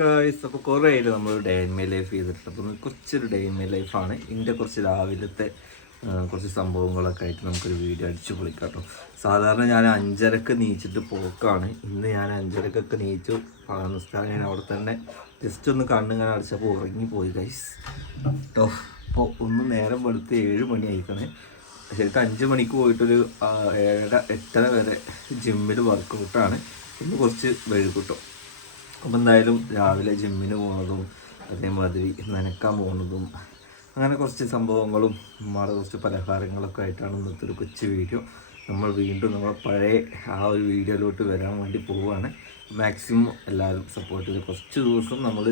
Guys, അപ്പോൾ കുറേ ആയിട്ട് നമ്മൾ ഡേ ഇൻ മൈ ലൈഫ് ചെയ്തിട്ട് അപ്പോൾ കുറച്ചൊരു ഡേ ഇൻ മൈ ലൈഫാണ്. ഇതിൻ്റെ കുറച്ച് രാവിലത്തെ കുറച്ച് സംഭവങ്ങളൊക്കെ ആയിട്ട് നമുക്കൊരു വീഡിയോ അടിച്ചു പൊളിക്കാം കേട്ടോ. സാധാരണ ഞാൻ 5:30 നീച്ചിട്ട് പോക്കാണ്. ഇന്ന് ഞാൻ 5:30 നീച്ചു. നിസ്കാരം ഞാൻ അവിടെ തന്നെ ജസ്റ്റ് ഒന്ന് കണ്ണിങ്ങനെ അടിച്ചപ്പോൾ ഉറങ്ങിപ്പോയി ഗൈസ് കേട്ടോ. അപ്പോൾ ഒന്ന് നേരം വെളുത്ത് 7 മണി ആയിക്കണേ. ശരിക്കും 5 മണിക്ക് പോയിട്ടൊരു 7:30 വരെ ജിമ്മിൽ വർക്കൗട്ടാണ്. ഇന്ന് കുറച്ച് വഴുകിട്ടോ. അപ്പോൾ എന്തായാലും രാവിലെ ജിമ്മിന് പോകുന്നതും അതേമാതിരി നനക്കാൻ പോകുന്നതും അങ്ങനെ കുറച്ച് സംഭവങ്ങളും നമ്മുടെ കുറച്ച് പലഹാരങ്ങളൊക്കെ ആയിട്ടാണ് ഇന്നത്തെ ഒരു കൊച്ചു വീഡിയോ. നമ്മൾ വീണ്ടും നമ്മളെ പഴയ ആ ഒരു വീഡിയോയിലോട്ട് വരാൻ വേണ്ടി പോവുകയാണ്. മാക്സിമം എല്ലാവരും സപ്പോർട്ട് ചെയ്ത് കുറച്ച് ദിവസം നമ്മൾ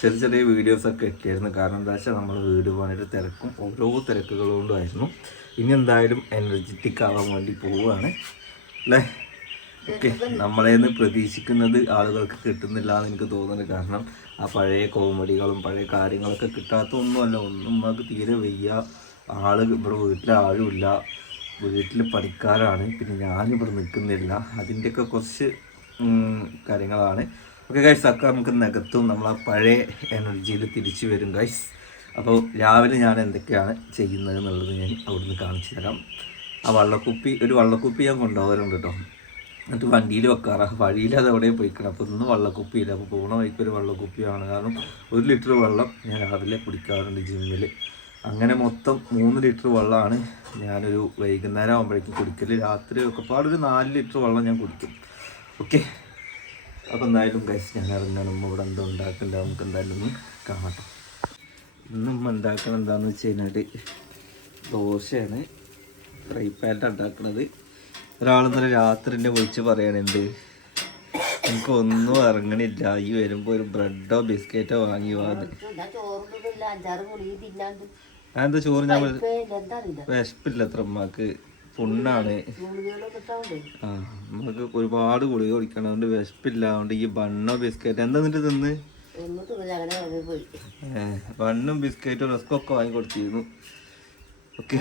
ചെറിയ ചെറിയ വീഡിയോസൊക്കെ ഇട്ടായിരുന്നു. കാരണം എന്താ വെച്ചാൽ നമ്മൾ വീട് പോകാനായിട്ട് തിരക്കും ഓരോ തിരക്കുകളുകൊണ്ടുമായിരുന്നു. ഇനി എന്തായാലും എനർജറ്റിക് ആവാൻ വേണ്ടി പോവുകയാണ് അല്ലേ. ഓക്കെ, നമ്മളേന്ന് പ്രതീക്ഷിക്കുന്നത് ആളുകൾക്ക് കിട്ടുന്നില്ല എന്ന് എനിക്ക് തോന്നുന്നത്. കാരണം ആ പഴയ കോമഡികളും പഴയ കാര്യങ്ങളൊക്കെ കിട്ടാത്തൊന്നുമല്ല. ഒന്നും നമുക്ക് തീരെ വയ്യ. ഇവിടെ വീട്ടിൽ ആരുമില്ല, വീട്ടിൽ പണിക്കാരാണ്, പിന്നെ ഞാനിവിടെ നിൽക്കുന്നില്ല. അതിൻ്റെയൊക്കെ കുറച്ച് കാര്യങ്ങളാണ്. ഓക്കെ ഗൈസ്, ഒക്കെ നമുക്ക് നികത്തും. നമ്മൾ ആ പഴയ എനർജിയിൽ തിരിച്ചു വരും ഗൈസ്. അപ്പോൾ രാവിലെ ഞാൻ എന്തൊക്കെയാണ് ചെയ്യുന്നത് എന്നുള്ളത് ഞാൻ അവിടുന്ന് കാണിച്ചു തരാം. ആ ഒരു വള്ളക്കുപ്പി ഞാൻ കൊണ്ടുപോകാറുണ്ട് കേട്ടോ. എന്നിട്ട് വണ്ടിയിൽ വെക്കാറ്, വഴിയിൽ അത് എവിടെ പോയിക്കണം. അപ്പോൾ ഇന്ന് വള്ളക്കുപ്പിയില്ല. അപ്പോൾ പോകണ വഴിക്കൊരു വള്ളക്കുപ്പിയാണ്. കാരണം 1 ലിറ്റർ വെള്ളം ഞാൻ രാവിലെ കുടിക്കാറുണ്ട് ജിമ്മിൽ. അങ്ങനെ മൊത്തം 3 ലിറ്റർ വെള്ളമാണ് ഞാനൊരു വൈകുന്നേരം ആകുമ്പോഴേക്കും കുടിക്കൽ. രാത്രി ഒക്കെ പാടൊരു 4 ലിറ്റർ വെള്ളം ഞാൻ കുടിക്കും. ഓക്കെ, അപ്പോൾ എന്തായാലും ഗൈസ് ഞാൻ ഇറങ്ങാൻ ഇവിടെ എന്തോ ഉണ്ടാക്കണ്ട, നമുക്ക് എന്തായാലും ഒന്ന് കാണാം. ഇന്നും ഉണ്ടാക്കണം എന്താണെന്ന് വെച്ച് കഴിഞ്ഞാൽ ദോശയാണ്, ഫ്രൈ പാനിലാണ് ഉണ്ടാക്കുന്നത്. ഒരാളെന്നല്ല രാത്രി എന്നെ വിളിച്ച് പറയണുണ്ട്, എനിക്കൊന്നും ഇറങ്ങണില്ല, ഈ വരുമ്പോൾ ഒരു ബ്രെഡോ ബിസ്ക്കറ്റോ വാങ്ങി വാങ്ങി. അതെന്താ ചോറ് ഞാൻ വിശപ്പില്ല അത്ര അമ്മക്ക്, പുണ്ണാണ്. ആ, നമുക്ക് ഒരുപാട് ഗുളിക കുടിക്കണം, അതുകൊണ്ട് വിശപ്പില്ല. അതുകൊണ്ട് ഈ ബണ്ണോ ബിസ്ക്കറ്റ് എന്താ എന്നിട്ട് തിന്ന് ബണ്ണും ബിസ്ക്കറ്റും റസ്കൊക്കെ വാങ്ങി കൊടുത്തിരുന്നു. ഓക്കെ,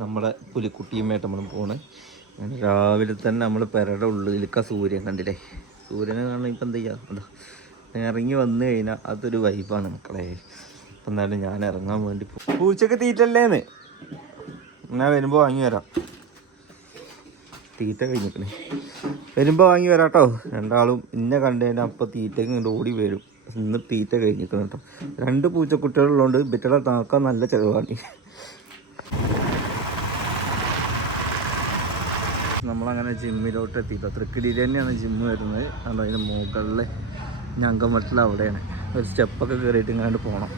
നമ്മുടെ പുലിക്കുട്ടിയുമായിട്ട് പോണ്. രാവിലെ തന്നെ നമ്മൾ പെരയുടെ ഉള്ളിലേക്ക സൂര്യൻ കണ്ടില്ലേ. സൂര്യനെ കാണാൻ ഇപ്പം എന്താ ചെയ്യാ, എന്താ ഇറങ്ങി വന്നു കഴിഞ്ഞാൽ അതൊരു വൈബാണ് മക്കളെ. അപ്പം എന്നാലും ഞാൻ ഇറങ്ങാൻ വേണ്ടി പോകും. പൂച്ചക്ക് തീറ്റല്ലേന്ന് ഞാൻ വരുമ്പോൾ വാങ്ങി വരാം. തീറ്റ കഴിഞ്ഞിക്കണേ, വരുമ്പോൾ വാങ്ങി വരാം കേട്ടോ. രണ്ടാളും ഇന്നെ കണ്ടു കഴിഞ്ഞാൽ അപ്പം തീറ്റയ്ക്ക് ഇങ്ങോട്ട് ഓടി വരും. ഇന്ന് തീറ്റ കഴിഞ്ഞിരിക്കണം കേട്ടോ. 2 പൂച്ചക്കുട്ടികളുള്ളതുകൊണ്ട് ബിറ്റളെ താക്കാൻ നല്ല ചിലവാണ്. നമ്മളങ്ങനെ ജിമ്മിലോട്ട് എത്തിയിട്ടോ. തൃക്കടിയിൽ തന്നെയാണ് ജിമ്മ് വരുന്നത്. അതുകൊണ്ട് അതിന് മുകളിൽ ഞങ്കമട്ടിൽ അവിടെയാണ്. ഒരു സ്റ്റെപ്പൊക്കെ കയറിയിട്ട് ഇങ്ങോട്ട് പോകണം.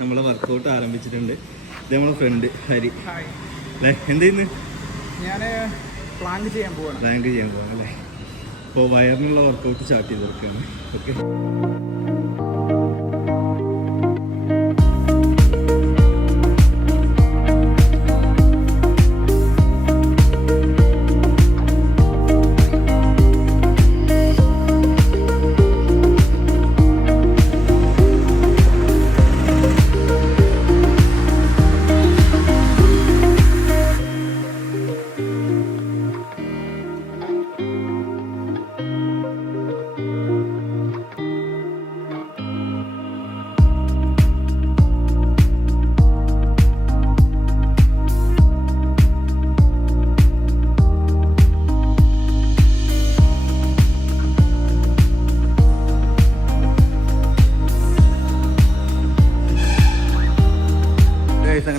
നമ്മളെ വർക്കൗട്ട് ആരംഭിച്ചിട്ടുണ്ട്. ഇത് നമ്മളെ ഫ്രണ്ട് ഹരി. എന്ത് ചെയ്യുന്നു? ഞാൻ പ്ലാങ്ക് ചെയ്യാൻ പോവാണ് അല്ലേ. അപ്പോൾ വയറിനുള്ള വർക്കൗട്ട് സ്റ്റാർട്ട് ചെയ്ത് കൊടുക്കുകയാണ്. ഓക്കെ,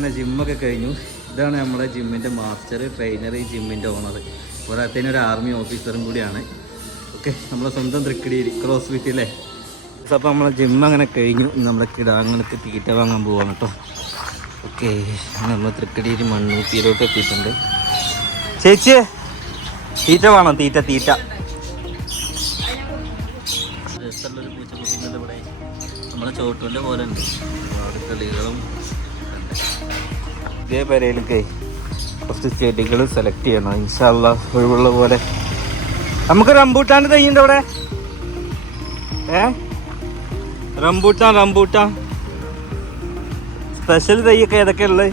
അങ്ങനെ ജിമ്മൊക്കെ കഴിഞ്ഞു. ഇതാണ് നമ്മുടെ ജിമ്മിൻ്റെ മാസ്റ്റർ ട്രെയിനർ, ഈ ജിമ്മിൻ്റെ ഓണർ. പോരാത്തതിന് ഒരു ആർമി ഓഫീസറും കൂടിയാണ്. ഓക്കെ, നമ്മളെ സ്വന്തം തൃക്കടിയിൽ ക്രോസ് ഫിറ്റ് അല്ലേ. അപ്പോൾ നമ്മളെ ജിമ്മ് അങ്ങനെ കഴിഞ്ഞു. നമ്മുടെ കിടാങ്ങൾക്ക് തീറ്റ വാങ്ങാൻ പോവാണ് കേട്ടോ. ഓക്കെ, നമ്മൾ തൃക്കടിയിൽ മണ്ണൂത്തിയിലോട്ട് എത്തിയിട്ടുണ്ട്. ചേച്ചി തീറ്റ വേണം, തീറ്റ രസമുള്ളൊരു പൂച്ചക്കുട്ടിൻ്റെ ഇവിടെ നമ്മളെ ചോട്ടുവിൻ്റെ പോലെ ഉണ്ട്. ഒരുപാട് കളികളും ഇതേ പേരയിലൊക്കെ കുറച്ച് ചെടികൾ സെലക്ട് ചെയ്യണം. ഇൻഷാ അല്ലാഹ് ഒഴിവുള്ള പോലെ. നമുക്ക് റംബൂട്ടാൻ്റെ തൈയുണ്ട് അവിടെ. റംബൂട്ടാൻ സ്പെഷ്യൽ തൈയൊക്കെ ഏതൊക്കെ ഉള്ളത്?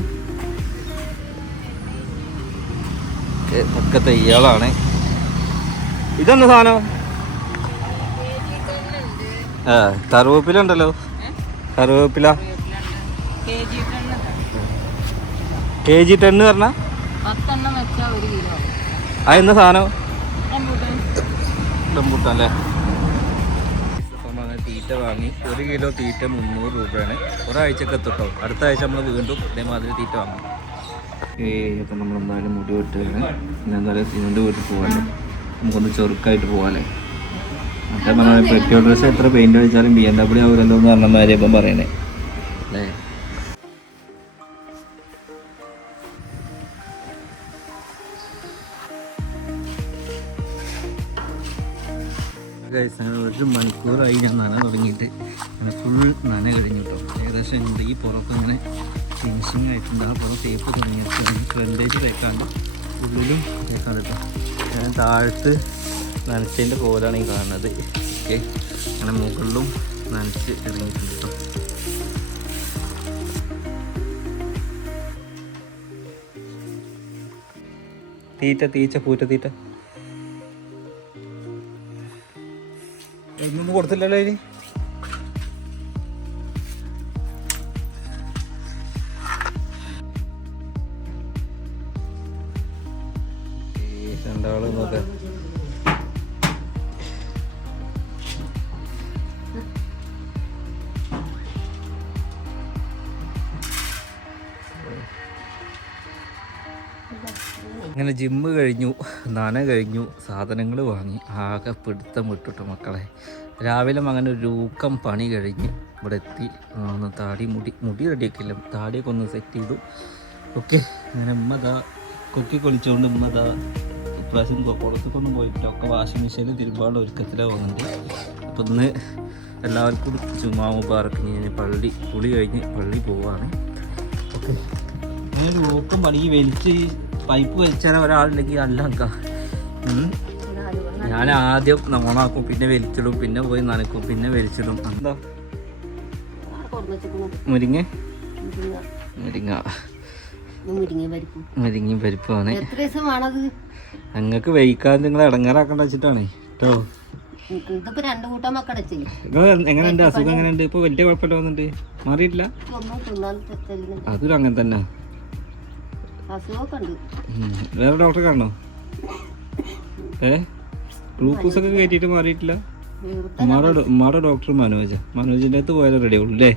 ഒക്കെ തൈകളാണ്. ഇതെന്താ സാധനം? കറുവേപ്പില ഉണ്ടല്ലോ. കറുവേപ്പില KG 10 പറഞ്ഞ അതെന്താ സാധനം? റംബൂട്ടാൻ അല്ലേ. അപ്പം അങ്ങനെ തീറ്റ വാങ്ങി. 1 കിലോ തീറ്റ 300 രൂപയാണ്. ഒരാഴ്ചക്ക് എത്തട്ടോ. അടുത്ത ആഴ്ച നമ്മൾ വീണ്ടും ഇതേമാതിരി തീറ്റ വാങ്ങും. അപ്പം നമ്മളെന്തായാലും മുടി വെട്ടുകയാണ്. പിന്നെ എന്തായാലും സിനിമൻ്റെ വീട്ടിൽ പോകാല്ലേ, നമുക്കൊന്ന് ചെറുക്കായിട്ട് പോകാല്ലേ. മറ്റേ പറഞ്ഞാൽ പെട്രോൾ ഡ്രസ്സ് എത്ര പെയിൻറ്റ് അടിച്ചാലും BMW ആവില്ലല്ലോ എന്ന് പറഞ്ഞ മാതിരി ഇപ്പം പറയണേ അല്ലേ. അങ്ങനെ 1 മണിക്കൂറായി ഞാൻ നന തുടങ്ങിയിട്ട്. അങ്ങനെ ഫുൾ നന കഴിഞ്ഞു കേട്ടോ. ഏകദേശം ഉണ്ട് ഈ പുറത്ത് ഇങ്ങനെ ഫിനിഷിങ് ആയിട്ടുണ്ട്. ആ പുറം തേപ്പ് തുടങ്ങിയിട്ട് ഫ്രണ്ടേജ് തേക്കാണ്ട് ഉള്ളിലും തേക്കാണ്ട് കേട്ടോ. ഞാൻ താഴത്ത് നനച്ചതിൻ്റെ പോലാണ് ഈ കാണുന്നത്. ഓക്കെ, അങ്ങനെ മുകളിലും നനച്ച് ഇറങ്ങിയിട്ടുണ്ട് കേട്ടോ. പൂറ്റ ഒന്നും കൊടുത്തില്ലല്ലോ ഇനി. രണ്ടാളും നോക്കാം. അങ്ങനെ ജിമ്മ് കഴിഞ്ഞു, നന കഴിഞ്ഞു, സാധനങ്ങൾ വാങ്ങി. ആകെ പിടുത്തം വിട്ടിട്ടു മക്കളെ. രാവിലെ അങ്ങനെ ഒരു രൂക്കം പണി കഴിഞ്ഞ് ഇവിടെ എത്തി. ഒന്ന് മുടി റെഡിയാക്കില്ല, താടിയൊക്കെ ഒന്ന് സെറ്റ് ചെയ്തു. ഓക്കെ, അങ്ങനെ ഉമ്മതാ കൊക്കി കൊളിച്ചുകൊണ്ട് ഉമ്മതാ ഇപ്രാവശ്യം കുളത്തൊക്കൊന്നും പോയിട്ടില്ല. ഒക്കെ വാഷിംഗ് മെഷീനിൽ തിരുമ്പാടുള്ള ഒരുക്കത്തിലാണ് പോകുന്നുണ്ട്. അപ്പോൾ ഇന്ന് എല്ലാവർക്കും ജുമാ മുബാറക്ക്. ഞാൻ കുളി കഴിഞ്ഞ് പള്ളി പോവാണ്. ഓക്കെ, അങ്ങനെ ഒരു രൂക്കം പണി വലിച്ച് പൈപ്പ് വലിച്ചാൽ ഒരാളുണ്ടെങ്കിൽ അല്ല. ഞാൻ ആദ്യം ഓണാക്കും, പിന്നെ വലിച്ചിടും, പിന്നെ പോയി നനക്കും, പിന്നെ വലിച്ചിടും. എന്താ മുരിങ്ങ പരിപ്പാണ്. ഞങ്ങൾക്ക് വൈകാതെ നിങ്ങൾ ഇടങ്ങാറാക്കണ്ട വെച്ചിട്ടാണ് കേട്ടോ. എങ്ങനെയുണ്ട് അസുഖം? എങ്ങനെയുണ്ട് ഇപ്പൊ? വലിയ കുഴപ്പമില്ല വന്നിട്ട് മാറിയിട്ടില്ല. അതൊരു അങ്ങനെ തന്നെ. വേറെ ഡോക്ടറെ കാണണോ? ഗ്ലൂക്കോസ് ഒക്കെ കയറ്റിയിട്ട് മാറിയിട്ടില്ല. ഉമ്മാടെ ഡോക്ടർ മനോജിൻ്റെ അടുത്ത് പോയാലും റെഡി ആവുള്ളൂ അല്ലേ.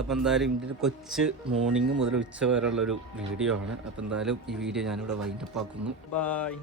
അപ്പം എന്തായാലും ഇതിൻ്റെ കൊച്ച് മോർണിംഗ് മുതൽ ഉച്ച വരെയുള്ളൊരു വീഡിയോ ആണ്. അപ്പം എന്തായാലും ഈ വീഡിയോ ഞാനിവിടെ വൈൻഡപ്പ് ആക്കുന്നു. ബൈ.